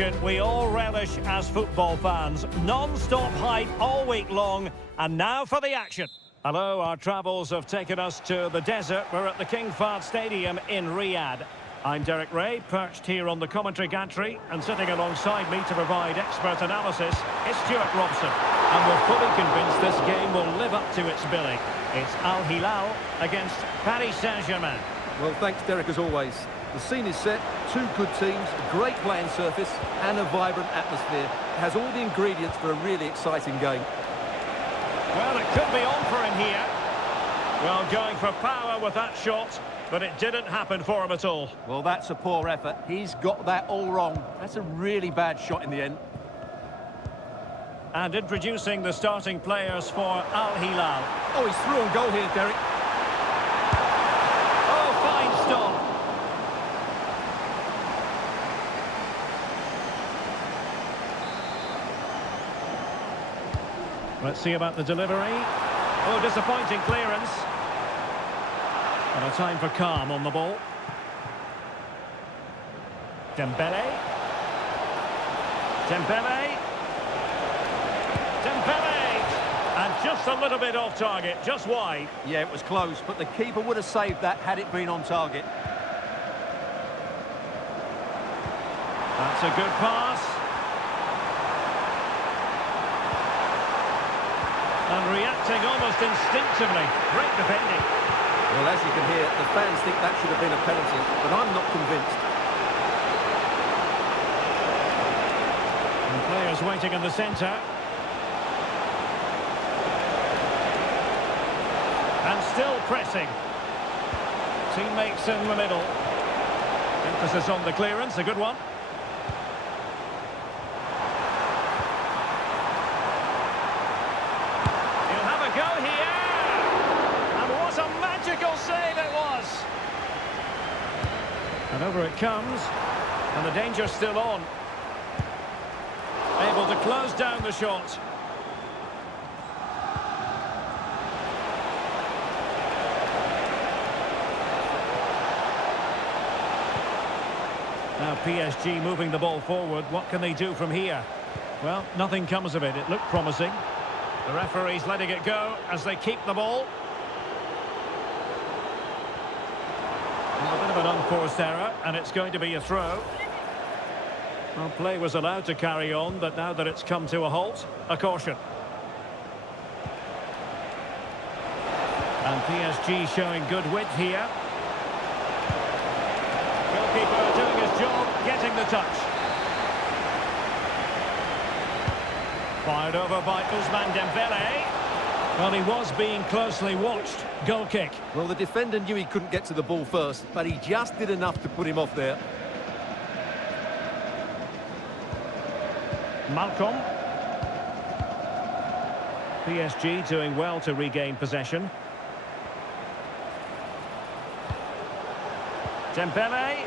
occasion we all relish as football fans. Non-stop hype all week long, and now for the action. Hello, our travels have taken us to the desert. We're at the King Fahd Stadium in Riyadh. I'm Derek Ray, perched here on the commentary gantry, and sitting alongside me to provide expert analysis is Stuart Robson. And we're fully convinced this game will live up to its billing. It's Al Hilal against Paris Saint-Germain. Well, thanks, Derek, as always. The scene is set, two good teams, a great playing surface and a vibrant atmosphere. It has all the ingredients for a really exciting game. Well, it could be on for him here. Well, going for power with that shot, but it didn't happen for him at all. Well, that's a poor effort. He's got that all wrong. That's a really bad shot in the end. And introducing the starting players for Al Hilal. Oh, he's through on goal here, Derek. Oh, fine stop. Let's see about the delivery. Oh, disappointing clearance. And a time for calm on the ball. Dembele. Dembele. Dembele! And just a little bit off target, just wide. Yeah, it was close, but the keeper would have saved that had it been on target. That's a good pass. And reacting almost instinctively. Great defending. Well, as you can hear, the fans think that should have been a penalty, but I'm not convinced. And players waiting in the centre. And still pressing. Teammates in the middle. Emphasis on the clearance, a good one. Go here, and what a magical save it was. And over it comes, and the danger's still on. Able to close down the shot. Now PSG moving the ball forward. What can they do from here? Well, nothing comes of it. It looked promising. The referee's letting it go as they keep the ball. Well, a bit of an unforced error, and it's going to be a throw. Well, play was allowed to carry on, but now that it's come to a halt, a caution. And PSG showing good width here. Goalkeeper doing his job, getting the touch. Fired over by Ousmane Dembele. Well, he was being closely watched. Goal kick. Well, the defender knew he couldn't get to the ball first, but he just did enough to put him off there. Malcolm. PSG doing well to regain possession. Dembele.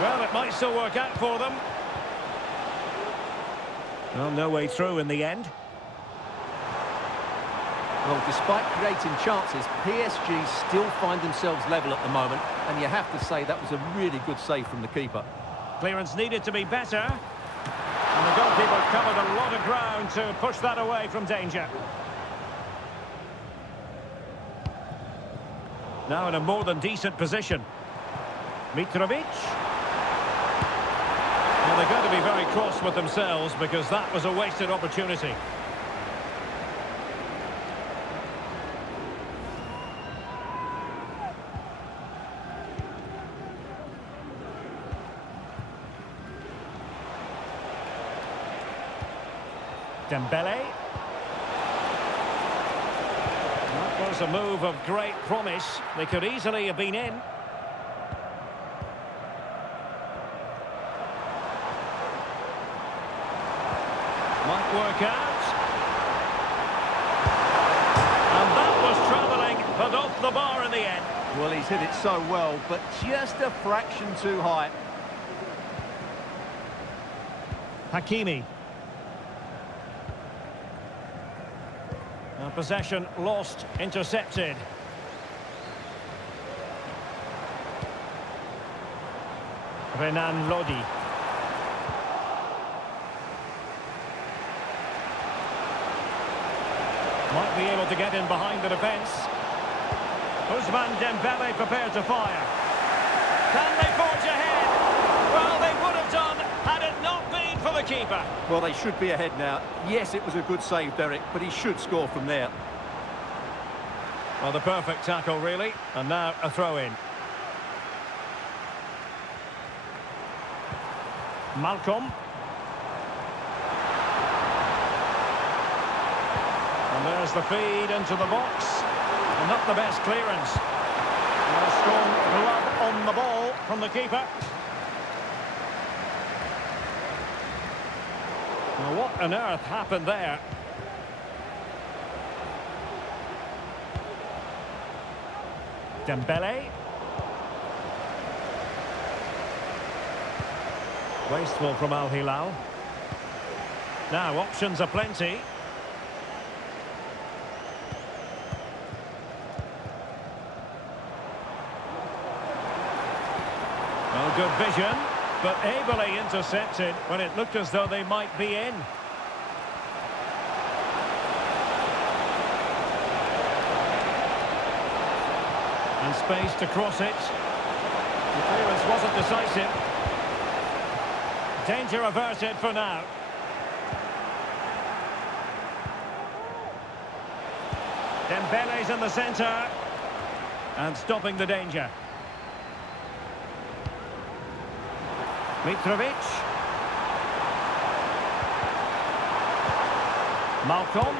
Well, it might still work out for them. Well, no way through in the end. Well, despite creating chances, PSG still find themselves level at the moment, and you have to say that was a really good save from the keeper. Clearance needed to be better. And the goalkeeper covered a lot of ground to push that away from danger. Now in a more than decent position. Mitrovic. Well, they're going to be very cross with themselves because that was a wasted opportunity. Dembele. That was a move of great promise. They could easily have been in. Might work out. And that was travelling, but off the bar in the end. Well, he's hit it so well, but just a fraction too high. Hakimi. Now possession lost, intercepted. Renan Lodi. Might be able to get in behind the defence. Ousmane Dembele prepared to fire. Can they forge ahead? Well, they would have done had it not been for the keeper. Well, they should be ahead now. Yes, it was a good save, Derek, but he should score from there. Well, the perfect tackle, really. And now a throw-in. Malcolm. And there's the feed into the box. And not the best clearance. A strong glove on the ball from the keeper. Now, what on earth happened there? Dembele. Wasteful from Hilal. Now, options are plenty. Well, good vision, but ably intercepted when it looked as though they might be in. And space to cross it. The clearance wasn't decisive. Danger averted for now. Dembele's in the centre. And stopping the danger. Mitrovic. Malcolm.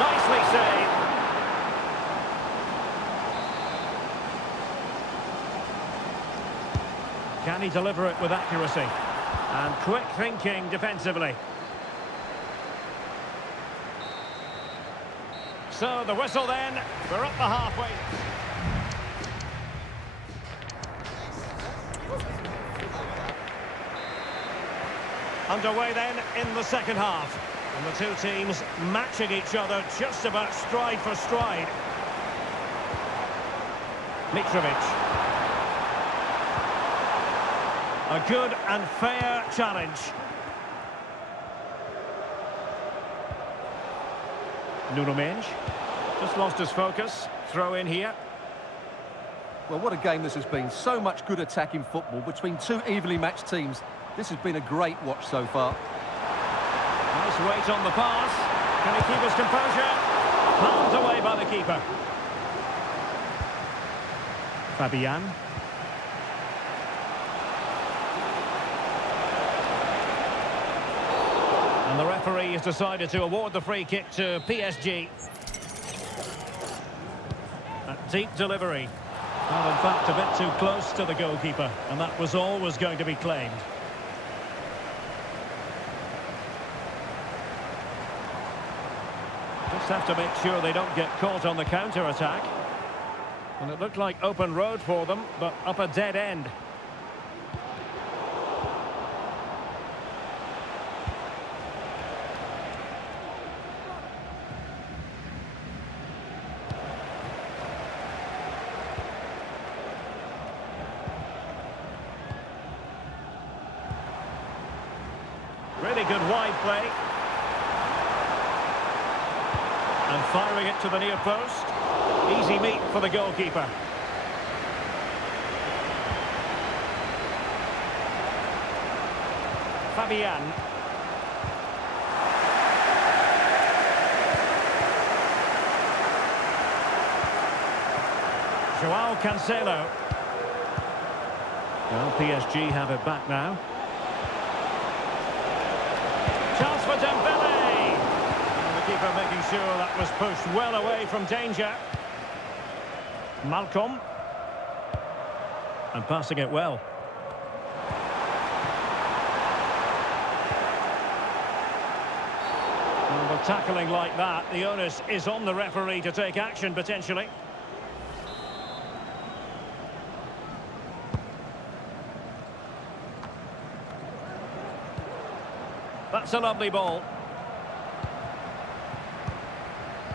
Nicely saved. Can he deliver it with accuracy? And quick thinking defensively. So the whistle then. We're up the halfway. Underway then in the second half. And the two teams matching each other just about stride for stride. Mitrovic. A good and fair challenge. Nuno Mendes. Just lost his focus. Throw in here. Well, what a game this has been. So much good attacking football between two evenly matched teams. This has been a great watch so far. Nice weight on the pass. Can he keep his composure? Palmed away by the keeper. Fabian. And the referee has decided to award the free kick to PSG. A deep delivery. Well, in fact, a bit too close to the goalkeeper. And that was always going to be claimed. Just have to make sure they don't get caught on the counter-attack. And it looked like open road for them, but up a dead end. Really good wide play. And firing it to the near post. Easy meat for the goalkeeper. Fabian. Joao Cancelo. Well, PSG have it back now. Chance for Dembele. And the keeper making sure that was pushed well away from danger. Malcolm. And passing it well. And with tackling like that, the onus is on the referee to take action potentially. That's a lovely ball.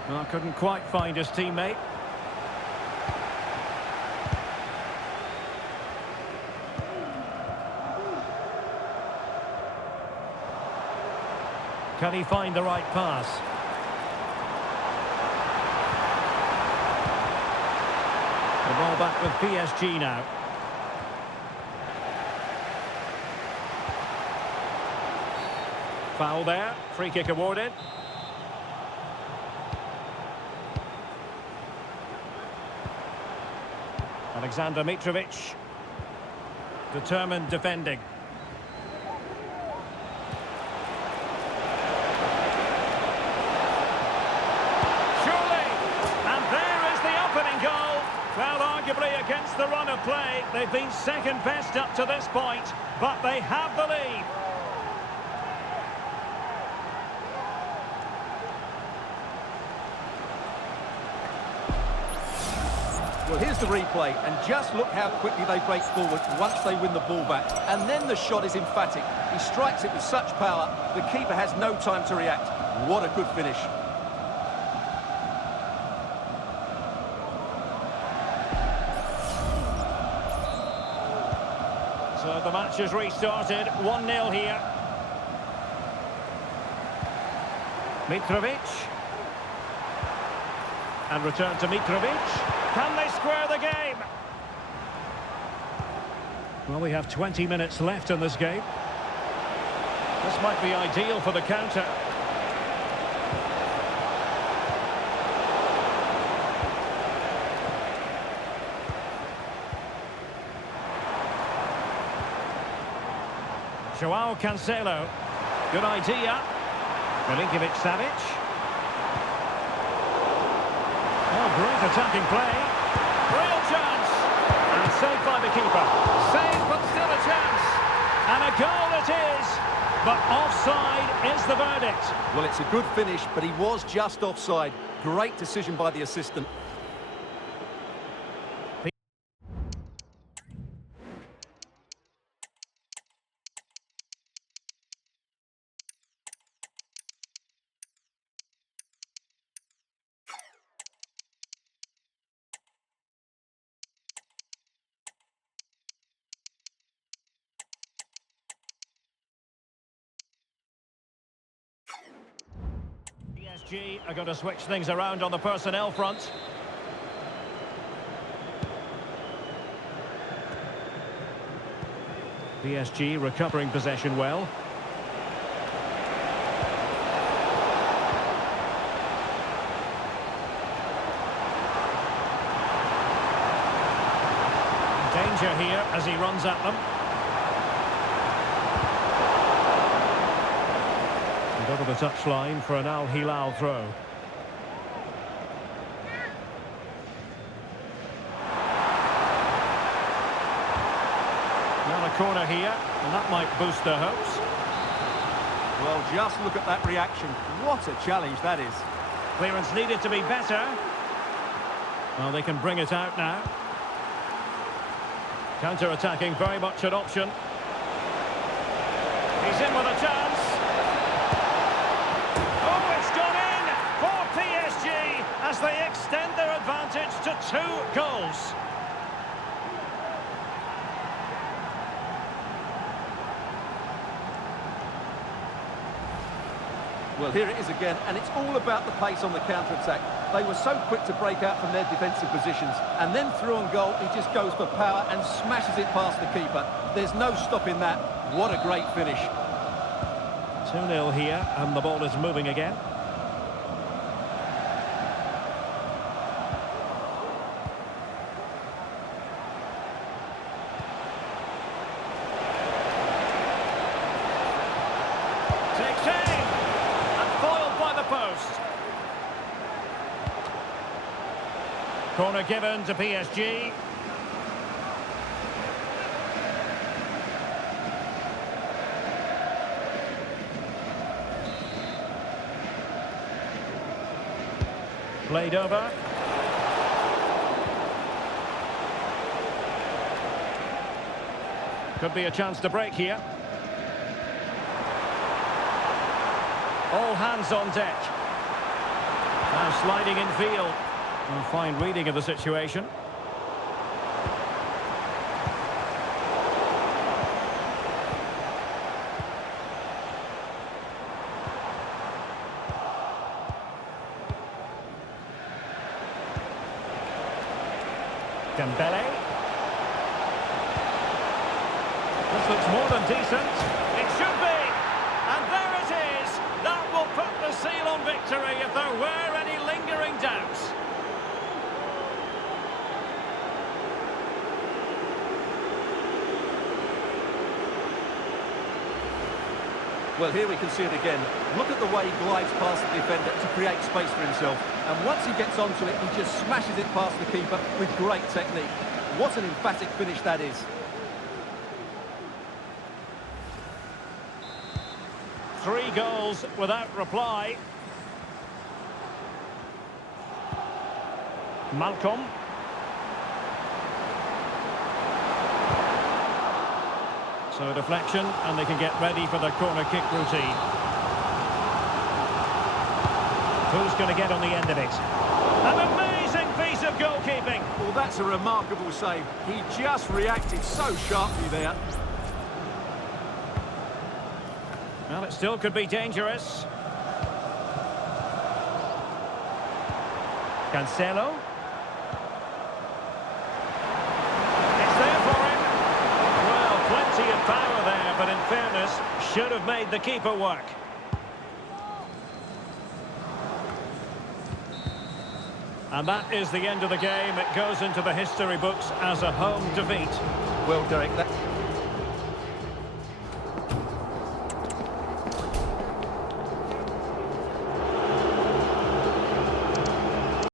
Well, couldn't quite find his teammate. Can he find the right pass? The ball back with PSG now. Foul there. Free kick awarded. Alexander Mitrovic. Determined defending. Well, arguably against the run of play, they've been second best up to this point, but they have the lead. Well, here's the replay, and just look how quickly they break forward once they win the ball back. And then the shot is emphatic. He strikes it with such power, the keeper has no time to react. What a good finish. So the match has restarted, 1-0 here. Mitrovic. And return to Mitrovic. Can they square the game? Well, we have 20 minutes left in this game. This might be ideal for the counter. Joao Cancelo. Good idea. Milinkovic-Savic. Oh, great attacking play. Real chance. And saved by the keeper. Saved, but still a chance. And a goal it is. But offside is the verdict. Well, it's a good finish, but he was just offside. Great decision by the assistant. PSG are going to switch things around on the personnel front. PSG recovering possession well. Danger here as he runs at them. Over the touchline for an Hilal throw. Now a corner here, and that might boost their hopes. Well, just look at that reaction. What a challenge that is. Clearance needed to be better. Well, they can bring it out now. Counter-attacking, very much an option. He's in with a chance. As they extend their advantage to 2 goals. Well, here it is again, and it's all about the pace on the counter-attack. They were so quick to break out from their defensive positions, and then through on goal, he just goes for power and smashes it past the keeper. There's no stopping that. What a great finish. 2-0 here, and the ball is moving again. Takes aim, and foiled by the post. Corner given to PSG. Played over. Could be a chance to break here. All hands on deck. Now sliding in field. A fine reading of the situation. Dembele. This looks more than decent. It should be. And there it is. That will put the seal on victory if there were any lingering doubts. Well, here we can see it again. Look at the way he glides past the defender to create space for himself. And once he gets onto it, he just smashes it past the keeper with great technique. What an emphatic finish that is. Three goals without reply. Malcolm. So a deflection, and they can get ready for the corner kick routine. Who's going to get on the end of it? An amazing piece of goalkeeping. Well, that's a remarkable save. He just reacted so sharply there. Well, it still could be dangerous. Cancelo. It's there for him. Well, plenty of power there, but in fairness, should have made the keeper work. And that is the end of the game. It goes into the history books as a home defeat. Well, Derek, that